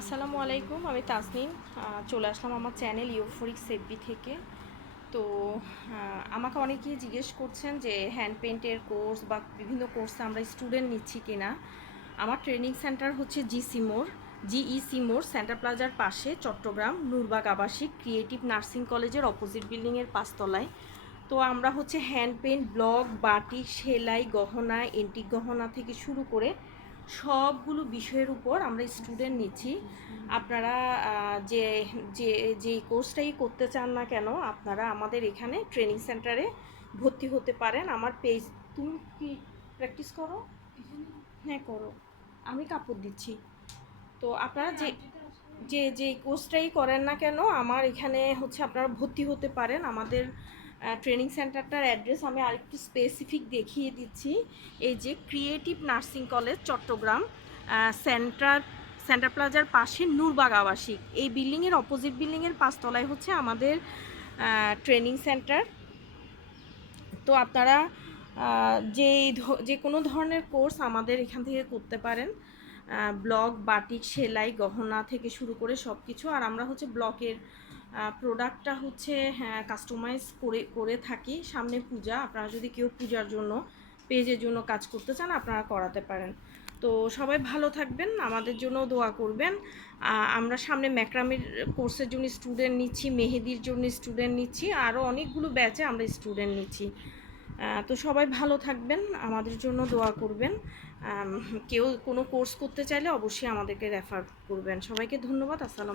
আসসালামু আলাইকুম, আমি তাসনিম। চলে আসলাম আমার চ্যানেল ইউফোরিক সেফবি থেকে। তো আমাকে অনেকেই জিজ্ঞেস করছেন যে হ্যান্ড পেন্টের কোর্স বা বিভিন্ন কোর্সে আমরা স্টুডেন্ট নিচ্ছি কিনা। আমার ট্রেনিং সেন্টার হচ্ছে জি সিমোর জিই সিমোর সেন্টার প্লাজার পাশে, চট্টগ্রাম, নূরবাগ আবাসিক ক্রিয়েটিভ নার্সিং কলেজের অপোজিট বিল্ডিংয়ের পাঁচতলায়। তো আমরা হচ্ছে হ্যান্ড পেন্ট ব্লক বাটিক সেলাই, গহনা এন্টিক গহনা থেকে শুরু করে সবগুলো বিষয়ের উপর আমরা স্টুডেন্ট নিচ্ছি। আপনারা যে যে, যেই কোর্সটাই করতে চান না কেন, আপনারা আমাদের এখানে ট্রেনিং সেন্টারে ভর্তি হতে পারেন। আমার পেজ তুমি কি প্র্যাকটিস করো? হ্যাঁ করো। আমি কাপড় দিচ্ছি। তো আপনারা যে যে যে কোর্সটাই করেন না কেন, আমার এখানে হচ্ছে আপনারা ভর্তি হতে পারেন। আমাদের ট্রেনিং সেন্টারটার অ্যাড্রেস আমি আরেকটু স্পেসিফিক দেখিয়ে দিচ্ছি। এই যে creative nursing college Chattogram center center প্লাজার পাশে নূরবাগ আবাসিক। এই বিল্ডিংয়ের অপোজিট বিল্ডিংয়ের পাঁচতলায় হচ্ছে আমাদের ট্রেনিং সেন্টার তো আপনারা যে যে কোনো ধরনের কোর্স আমাদের এখান থেকে করতে পারেন। ব্লক বাটিক, সেলাই, গহনা থেকে শুরু করে সব কিছু আর আমরা হচ্ছে ব্লকের প্রোডাক্টটা হচ্ছে হ্যাঁ কাস্টমাইজ করে করে থাকি। সামনে পূজা, আপনারা যদি কেউ পূজার জন্য পেজের জন্য কাজ করতে চান, আপনারা করাতে পারেন। তো সবাই ভালো থাকবেন, আমাদের জন্য দোয়া করবেন। আমরা সামনে ম্যাক্রামের কোর্সের জন্য স্টুডেন্ট নিচ্ছি, মেহেদির জন্য স্টুডেন্ট নিচ্ছি আরও অনেকগুলো ব্যাচে আমরা স্টুডেন্ট নিচ্ছি। তো সবাই ভালো থাকবেন, আমাদের জন্য দোয়া করবেন। কেউ কোনো কোর্স করতে চাইলে অবশ্যই আমাদেরকে রেফার করবেন। সবাইকে ধন্যবাদ, আসসালাম